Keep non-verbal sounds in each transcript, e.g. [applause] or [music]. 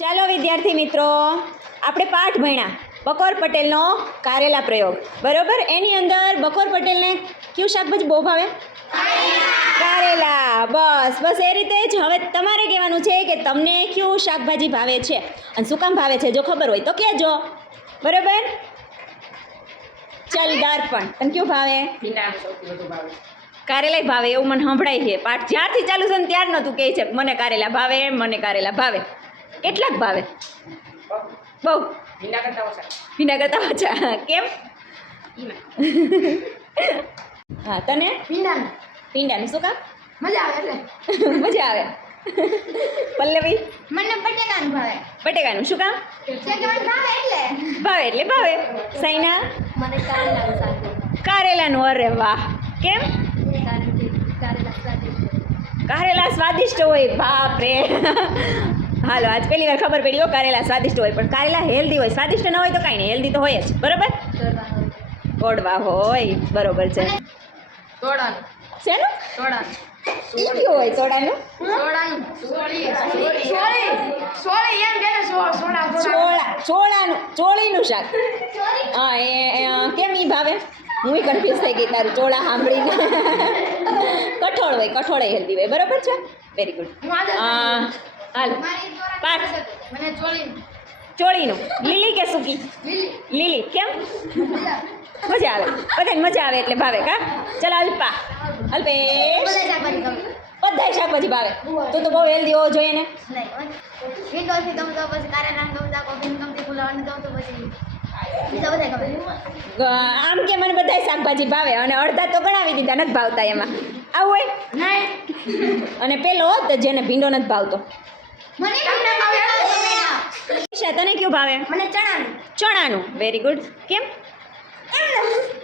ચાલો વિદ્યાર્થી મિત્રો, આપણે પાઠ ભણ્યા. બકોર પટેલનો કારેલા પ્રયોગ. બરોબર? એની અંદર બકોર પટેલને કયું શાકભાજી બહુ ભાવે? કારેલા. બસ બસ એ રીતે જ. હવે તમારે કહેવાનું છે કે તમને કયું શાકભાજી ભાવે છે? અને શું કામ ભાવે છે? જો ખબર હોય તો કહેજો. બરોબર? ચાલ દર્પણ તને કયું ભાવે? કારેલા ભાવે, એવું મને સંભળાય છે. પાઠ જ્યારથી ચાલુ છે ને ત્યાર નહોતું કહે છે. મને કારેલા ભાવે, મને કારેલા ભાવે. કેટલાક ભાવે? બહુ. ભીંડા કરતા ઓછા. કેમ? હા તને? ભીંડાનું ભીંડાનું શું કામ? મજા આવે એટલે. [laughs] મજા આવે. પલ્લવી? મને બટેકાનું ભાવે. બટેકાનું. શું કામ? ભાવે એટલે? ભાવે એટલે ભાવે. સાઈના મને કારેલાનું શાક કારેલાનું? અરે વાહ. કેમ? કારેલા સ્વાદિષ્ટ. કારેલા સ્વાદિષ્ટ હોય. બાપ રે હાલો આજ પહેલી વાર ખબર પડી હો કારેલા સ્વાદિષ્ટ હોય પણ કારેલા હેલ્ધી હોય. સ્વાદિષ્ટ ન હોય તો કાંઈ નહીં હેલ્ધી તો હોય જ. બરોબર? ગોડવા હોય બરોબર છે. સોડાનું શેનું? ઈ હોય સોડાનું? સોડાનું. સોળી. એમ કે ચોળાનું શાક. હા એ કેમ ઈ ભાવે? હું કન્ફ્યુઝ થઈ ગઈ તારું ચોળા સાંભળીને. કઠોળ હોય કઠોળ હેલ્ધી હોય. બરોબર છે? વેરી ગુડ હાલ. પાંચ ચોળીનું. લીલી કે સૂકી? લીલી. કેમ? મજા આવે. બધાને મજા આવે એટલે ભાવે કા? ચાલ અલ્પા. અલ્પેશ બધા શાકભાજી ભાવે. તું તો બહુ હેલ્ધી હોવો જોઈએ ને. બધા આમ કે મને બધાય શાકભાજી ભાવે અને અડધા તો ગણાવી દીધા નથી ભાવતા એમાં. આવું હોય? અને પેલો તો જેને ભીંડો નથી ભાવતો. મને તમને ભાવે છે તને કયું ભાવે? મને ચણાનું. ચણાનું. વેરી ગુડ કેમ?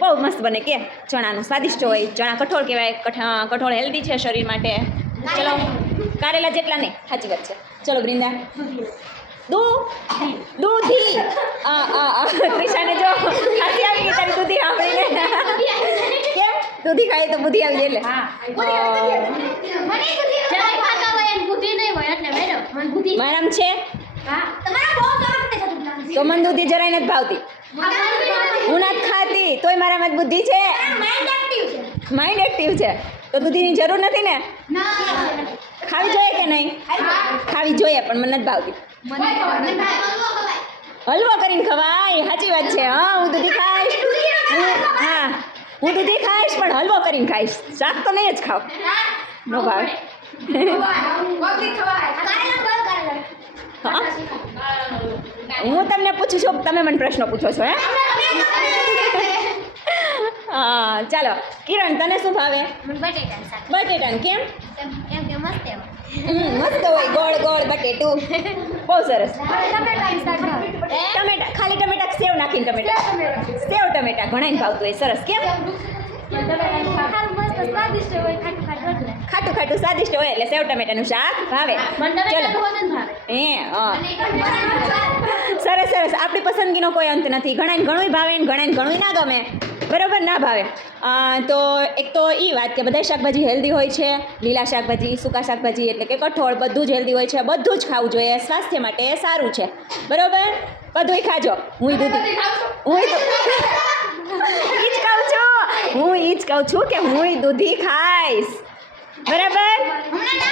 બહુ મસ્ત બને કે. ચણાનું સ્વાદિષ્ટ હોય. ચણા કઠોળ કહેવાય. કઠ- કઠોળ હેલ્ધી છે શરીર માટે. ચલો કારેલા જેટલા નહીં. સાચી વાત છે. ચલો બ્રિંદા દૂધ. દૂધી ત્રિશાને જો ખાતી આવી ગઈ તારી દૂધી સાંભળીને. કેમ? દૂધી ખાઈ તો બુદ્ધિ આવી જાય એટલે. મને બુદ્ધિ મારામ છે? હા. તમારા બહુ તો મને દૂધી જરાય નથી ભાવતી. હું નથી ખાતી તોય મારામાં બુદ્ધિ છે. માઇન્ડ એક્ટિવ છે. માઇન્ડ એક્ટિવ છે. તો દૂધીની જરૂર નથી ને? ખાવી જોઈએ કે નહીં? ખાવી જોઈએ. પણ મને નથી ભાવતી. હલવો કરીને ખવાય સાચી વાત છે. હા હું દૂધી ખાઈશ. હા હું દૂધી ખાઈશ પણ હલવો કરીને ખાઈશ. શાક તો નહીં જ ખાવ. નો ભાવે. [laughs] હા? તમને પૂછું છું તમે મને પ્રશ્ન પૂછો છો હે? હા ચાલો. કિરણ તને શું ભાવે? બટેટાનું કેમ? મસ્ત હોય. ગોળ ગોળ બટેટું. બહુ સરસ. ટમેટા ખાલી ટમેટા સેવ નાખીને ટમેટા. સેવ ટમેટા. ઘણા ભાવતું હોય. સરસ. કેમ? ખાટું ખાટું સ્વાદિષ્ટ હોય એટલે સેવ ટમેટાનું શાક ભાવે. ચલો. હે સરસ સરસ. આપણી પસંદગીનો કોઈ અંત નથી. ઘણાને ઘણું ભાવે ને ઘણાને ઘણું ના ગમે. બરાબર ના ભાવે. તો એક તો એ વાત કે બધા શાકભાજી હેલ્ધી હોય છે લીલા શાકભાજી સૂકા શાકભાજી એટલે કે કઠોળ બધું જ હેલ્ધી હોય છે. બધું જ ખાવું જોઈએ. સ્વાસ્થ્ય માટે સારું છે. બરાબર? બધુંય ખાજો. હું દીધું હું [laughs] હું એ જ કહું છું કે હું દૂધી ખાઈશ. બરાબર?